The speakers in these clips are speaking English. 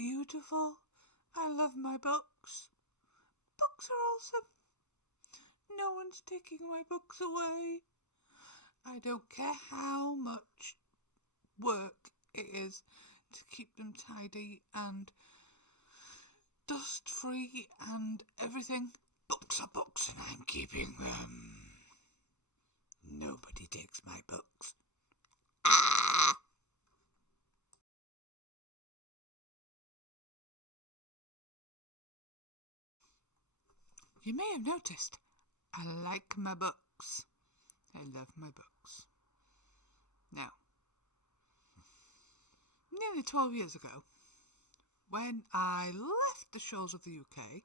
beautiful. I love my books. Books are awesome. No one's taking my books away. I don't care how much work it is to keep them tidy and dust-free and everything. Books are books and I'm keeping them. Nobody takes my books. Ah! You may have noticed, I like my books. I love my books. Now, nearly 12 years ago, when I left the shores of the UK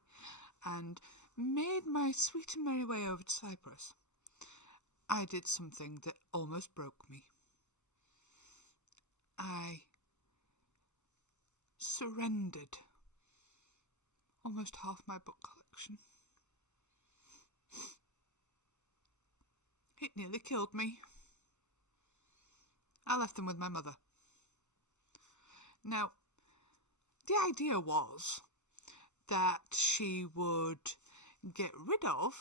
and made my sweet and merry way over to Cyprus, I did something that almost broke me. I surrendered almost half my book collection. It nearly killed me. I left them with my mother. Now, the idea was that she would get rid of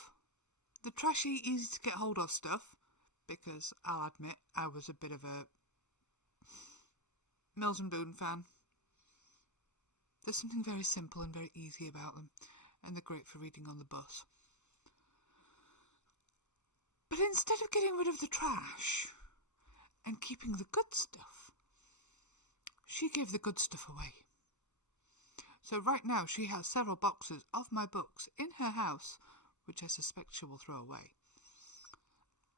the trashy, easy to get hold of stuff, because I'll admit I was a bit of a Mills and Boon fan. There's something very simple and very easy about them, and they're great for reading on the bus. But instead of getting rid of the trash and keeping the good stuff, she gave the good stuff away. So right now she has several boxes of my books in her house, which I suspect she will throw away.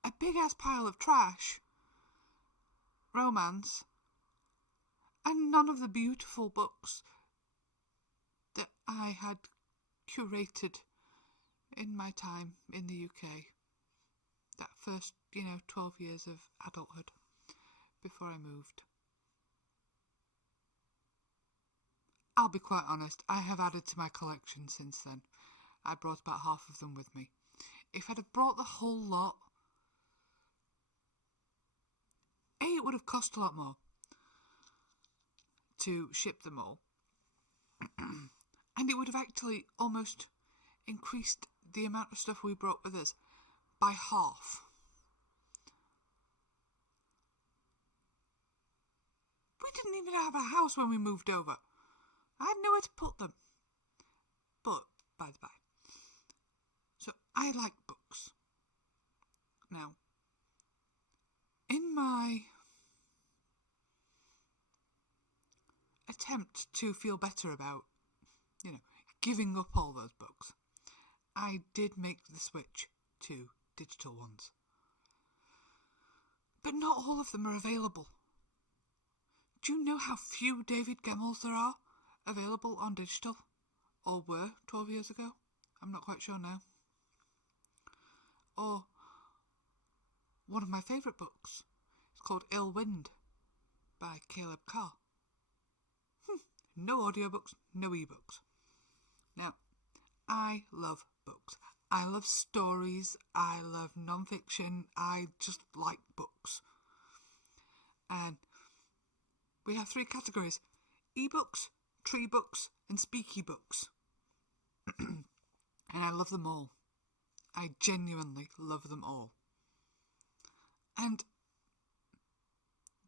A big-ass pile of trash, romance, and none of the beautiful books that I had curated in my time in the UK. That first, 12 years of adulthood before I moved. I'll be quite honest, I have added to my collection since then. I brought about half of them with me. If I'd have brought the whole lot, it would have cost a lot more to ship them all. And it would have actually almost increased the amount of stuff we brought with us by half. We didn't even have a house when we moved over. I had nowhere to put them. But, by the by. So, I like books. Now, in my attempt to feel better about, giving up all those books, I did make the switch to digital ones. But not all of them are available. Do you know how few David Gemmell's there are available on digital? Or were 12 years ago? I'm not quite sure now. Or one of my favourite books. It's called Ill Wind by Caleb Carr. No audiobooks, no ebooks. Now, I love books. I love stories. I love non-fiction. I just like books. And we have 3 categories: ebooks, tree books, and speaky books. And I love them all. I genuinely love them all. And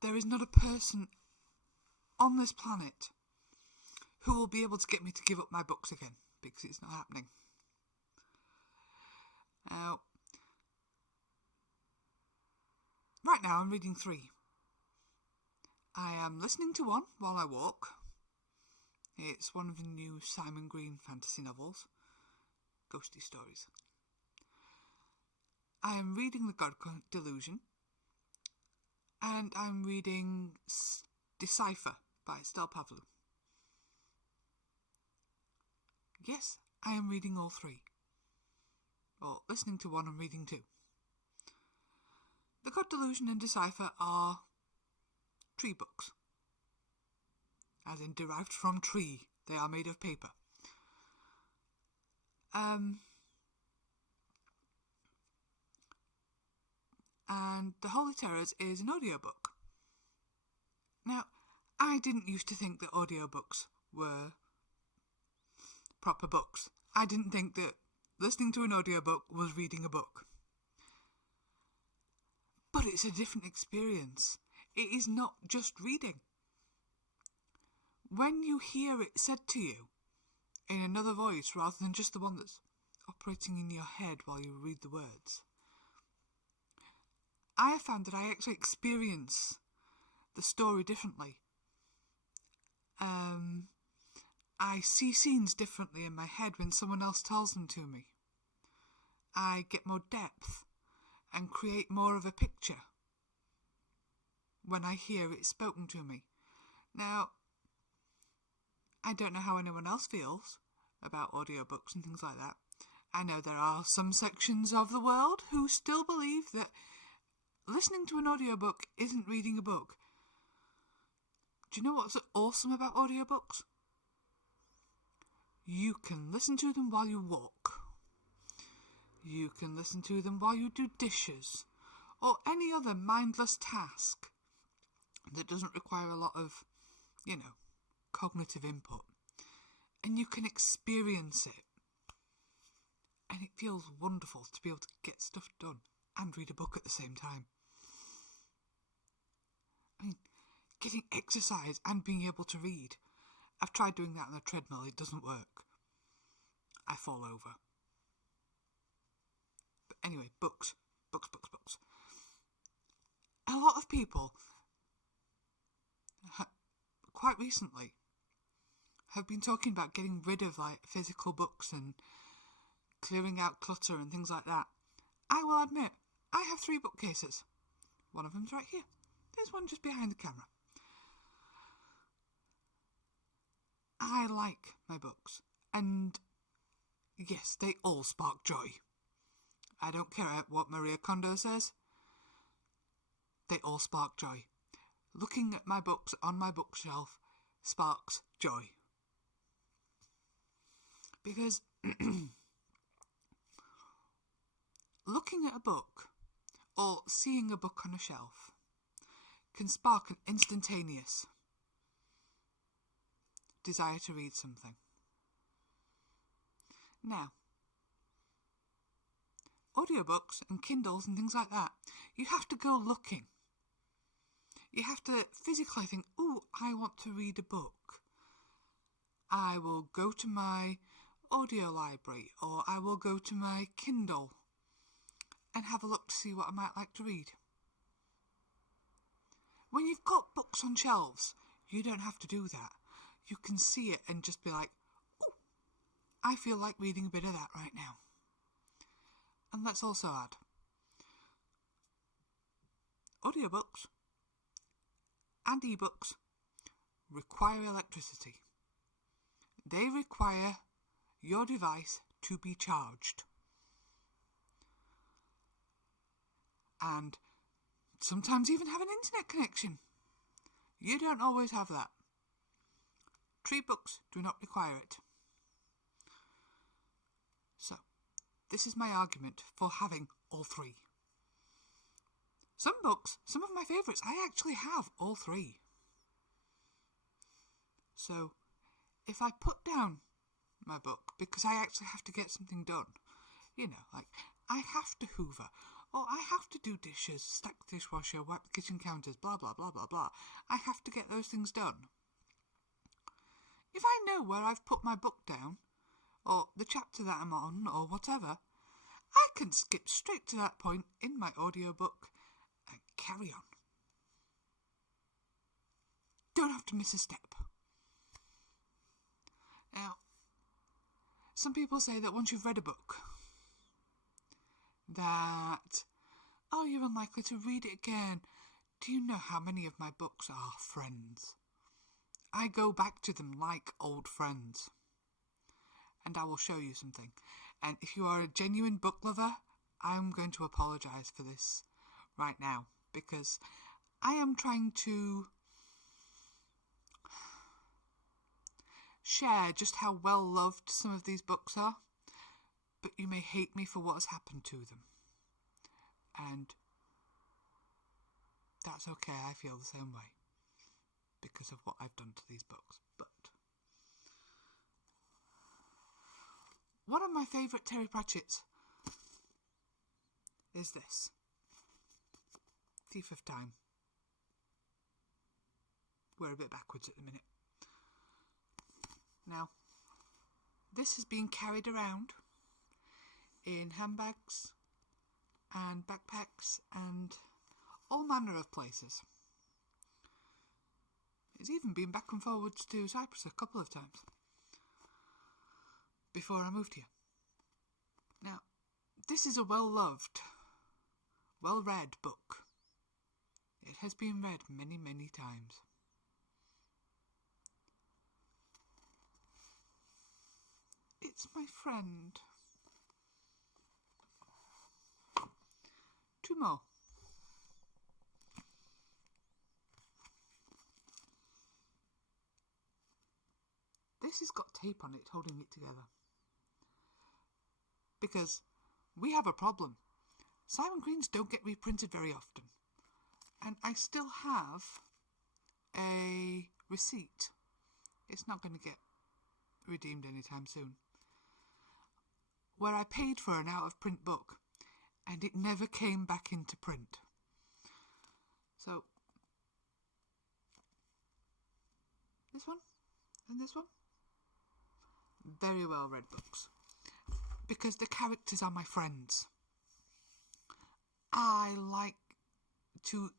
there is not a person on this planet who will be able to get me to give up my books again, because it's not happening. Now, right now I'm reading 3. I am listening to one while I walk. It's one of the new Simon Green fantasy novels, ghosty stories. I am reading The God Delusion, and I'm reading Decipher by Stel Pavlou. Yes, I am reading all 3. Or listening to one and reading 2. The God Delusion and Decipher are tree books. As in derived from tree. They are made of paper. And The Holy Terrors is an audiobook. Now, I didn't used to think that audiobooks were proper books. I didn't think that listening to an audiobook was reading a book. But it's a different experience. It is not just reading. When you hear it said to you in another voice rather than just the one that's operating in your head while you read the words, I have found that I actually experience the story differently. I see scenes differently in my head when someone else tells them to me. I get more depth and create more of a picture when I hear it spoken to me. Now, I don't know how anyone else feels about audiobooks and things like that. I know there are some sections of the world who still believe that listening to an audiobook isn't reading a book. Do you know what's awesome about audiobooks? You can listen to them while you walk. You can listen to them while you do dishes or any other mindless task that doesn't require a lot of, cognitive input. And you can experience it. And it feels wonderful to be able to get stuff done and read a book at the same time. I mean, getting exercise and being able to read. I've tried doing that on the treadmill. It doesn't work. I fall over. But anyway, books. A lot of people, quite recently, have been talking about getting rid of physical books and clearing out clutter and things like that. I will admit, I have 3 bookcases. One of them's right here. There's one just behind the camera. I like my books, and yes, they all spark joy. I don't care what Maria Kondo says. They all spark joy. Looking at my books on my bookshelf sparks joy. Because looking at a book or seeing a book on a shelf can spark an instantaneous desire to read something. Now, audiobooks and Kindles and things like that, you have to go looking. You have to physically think, "Ooh, I want to read a book. I will go to my audio library or I will go to my Kindle and have a look to see what I might like to read." When you've got books on shelves, you don't have to do that. You can see it and just be like, "Ooh, I feel like reading a bit of that right now." And let's also add, audiobooks and ebooks require electricity. They require your device to be charged. And sometimes even have an internet connection. You don't always have that. 3 books do not require it. So, this is my argument for having all 3. Some books, some of my favourites, I actually have all 3. So, if I put down my book because I actually have to get something done, I have to hoover, or I have to do dishes, stack the dishwasher, wipe the kitchen counters, blah, blah, blah, blah, blah. I have to get those things done. If I know where I've put my book down, or the chapter that I'm on, or whatever, I can skip straight to that point in my audiobook and carry on. Don't have to miss a step. Now, some people say that once you've read a book, that, you're unlikely to read it again. Do you know how many of my books are friends? I go back to them like old friends. And I will show you something. And if you are a genuine book lover, I'm going to apologise for this right now, because I am trying to share just how well loved some of these books are, but you may hate me for what has happened to them. And that's okay, I feel the same way because of what I've done to these books. But one of my favourite Terry Pratchett's is this. Thief of Time. We're a bit backwards at the minute. Now, this has been carried around in handbags and backpacks and all manner of places. It's even been back and forwards to Cyprus a couple of times before I moved here. Now, this is a well-loved, well-read book. It has been read many, many times. It's my friend. Two more. This has got tape on it holding it together. Because we have a problem. Simon Greens don't get reprinted very often. And I still have a receipt. It's not going to get redeemed anytime soon. Where I paid for an out-of-print book and it never came back into print. So, this one and this one. Very well read books. Because the characters are my friends. I like to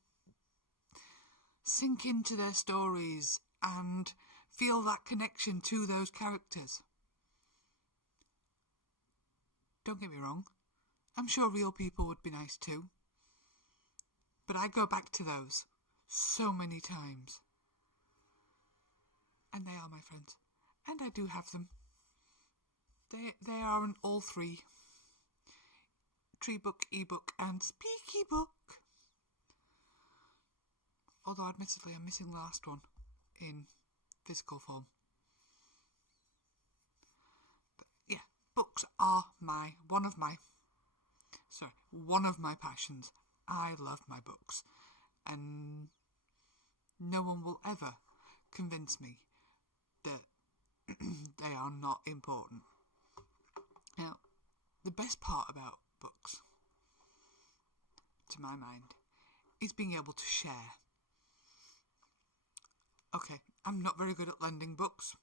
sink into their stories and feel that connection to those characters. Don't get me wrong, I'm sure real people would be nice too. But I go back to those so many times. And they are my friends. And I do have them. They are in all three. Tree book, ebook and speaky book. Although admittedly I'm missing the last one in physical form. But yeah, books are one of my passions. I love my books. And no one will ever convince me that they are not important. Now, the best part about books, to my mind, is being able to share. Okay, I'm not very good at lending books,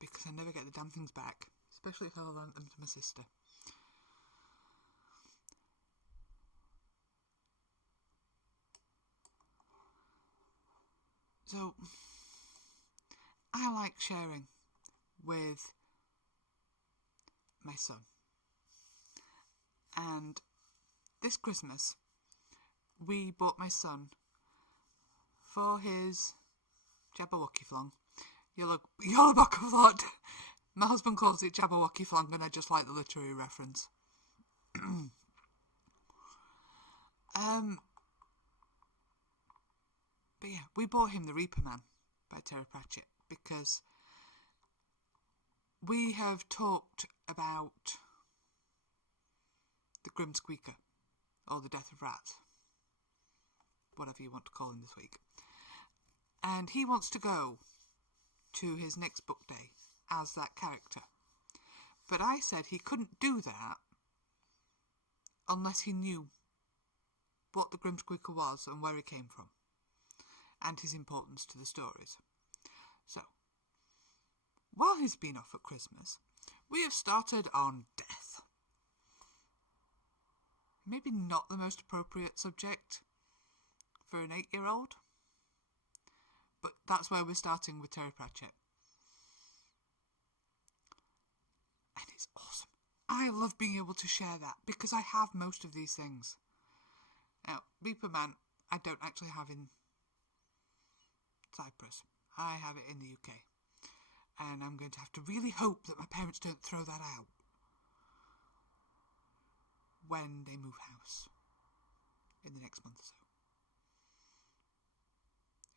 because I never get the damn things back, especially if I lend them to my sister. So, I like sharing with my son. And this Christmas, we bought my son for his Jabberwocky flong. Yollabockerflot. My husband calls it Jabberwocky flong, and I just like the literary reference. But yeah, we bought him The Reaper Man by Terry Pratchett because we have talked about the Grim Squeaker, or the Death of Rats, whatever you want to call him this week. And he wants to go to his next book day as that character. But I said he couldn't do that unless he knew what the Grim Squeaker was and where it came from, and his importance to the stories. So, while he's been off at Christmas, we have started on death. Maybe not the most appropriate subject for an 8-year-old, but that's where we're starting with Terry Pratchett. And it's awesome. I love being able to share that because I have most of these things. Now, Reaper Man, I don't actually have in Cyprus. I have it in the UK. And I'm going to have to really hope that my parents don't throw that out when they move house in the next month or so.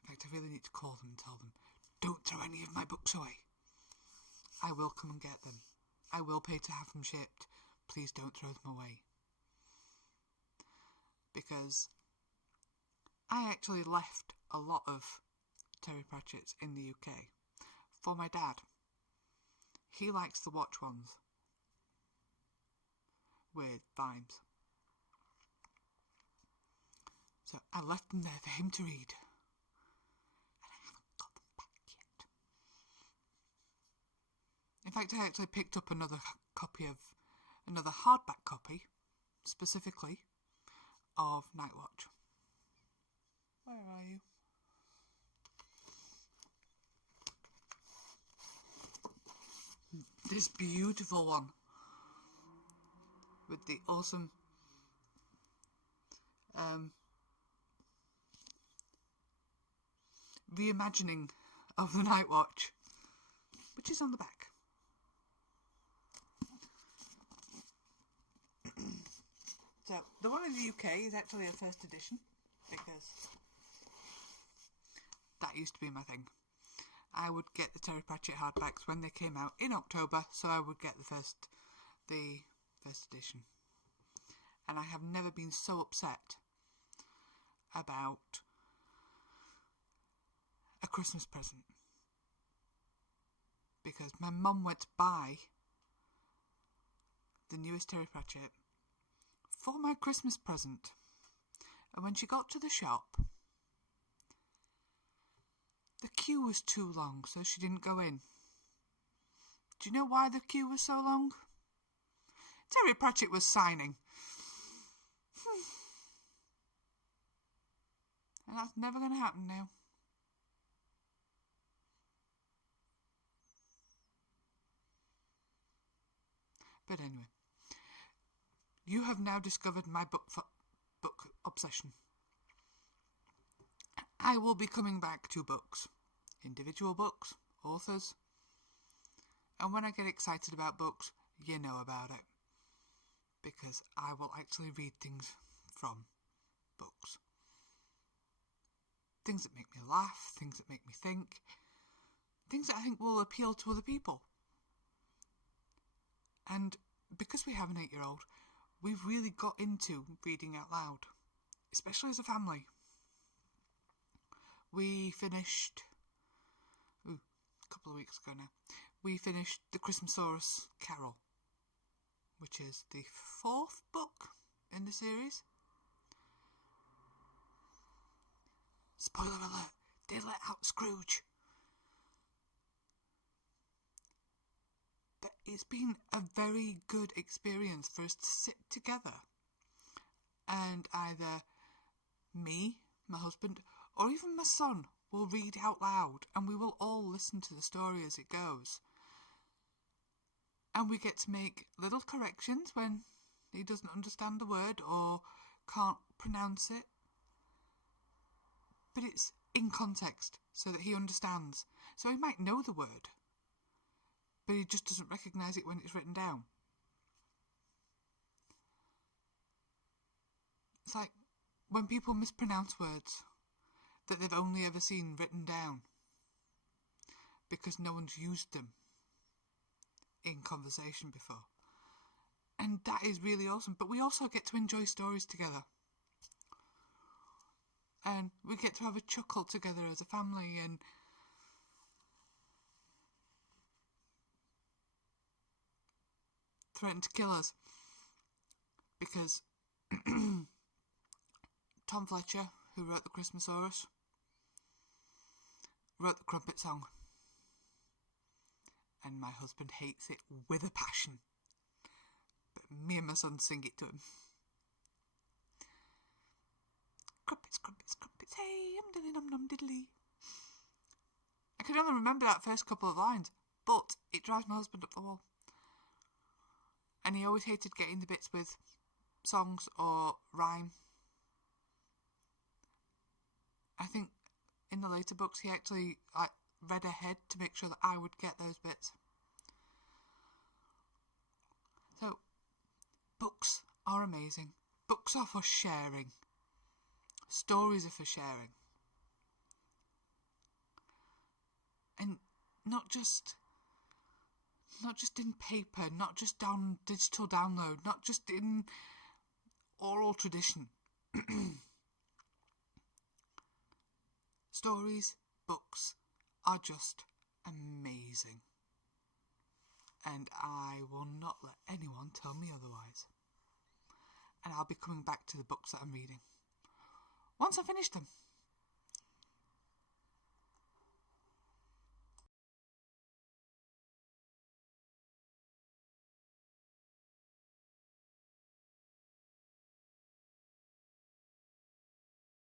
In fact, I really need to call them and tell them, don't throw any of my books away. I will come and get them. I will pay to have them shipped. Please don't throw them away. Because I actually left a lot of Terry Pratchett's in the UK for my dad. He likes the Watch ones, with vines. So I left them there for him to read. And I haven't got them back yet. In fact, I actually picked up another hardback copy, specifically, of Night Watch. Where are you? This beautiful one with the awesome reimagining of the Night Watch, which is on the back. So the one in the UK is actually a first edition, because that used to be my thing. I would get the Terry Pratchett hardbacks when they came out in October, so I would get the first edition. And I have never been so upset about a Christmas present, because my mum went to buy the newest Terry Pratchett for my Christmas present, and when she got to the shop, the queue was too long, so she didn't go in. Do you know why the queue was so long? Terry Pratchett was signing. And that's never going to happen now. But anyway, you have now discovered my book obsession. I will be coming back to books, individual books, authors, and when I get excited about books, you know about it, because I will actually read things from books. Things that make me laugh, things that make me think, things that I think will appeal to other people. And because we have an 8-year-old, we've really got into reading out loud, especially as a family. We finished, a couple of weeks ago now, we finished The Christmasaurus Carol, which is the 4th book in the series. Spoiler alert, they let out Scrooge. But it's been a very good experience for us to sit together and either me, my husband, or even my son will read out loud, and we will all listen to the story as it goes. And we get to make little corrections when he doesn't understand a word or can't pronounce it. But it's in context so that he understands. So he might know the word, but he just doesn't recognise it when it's written down. It's like when people mispronounce words that they've only ever seen written down because no one's used them in conversation before. And that is really awesome. But we also get to enjoy stories together. And we get to have a chuckle together as a family and threaten to kill us. Because Tom Fletcher, who wrote The Christmasaurus, wrote the Crumpet Song. And my husband hates it with a passion. But me and my son sing it to him. Crumpets, crumpets, crumpets, hey, diddly num num diddly. I can only remember that first couple of lines, but it drives my husband up the wall. And he always hated getting the bits with songs or rhyme. I think in the later books he actually read ahead to make sure that I would get those bits. So, books are amazing. Books are for sharing. Stories are for sharing. And not just in paper, not just on digital download, not just in oral tradition. Stories, books are just amazing. And I will not let anyone tell me otherwise. and I'll be coming back to the books that I'm reading once I finish them.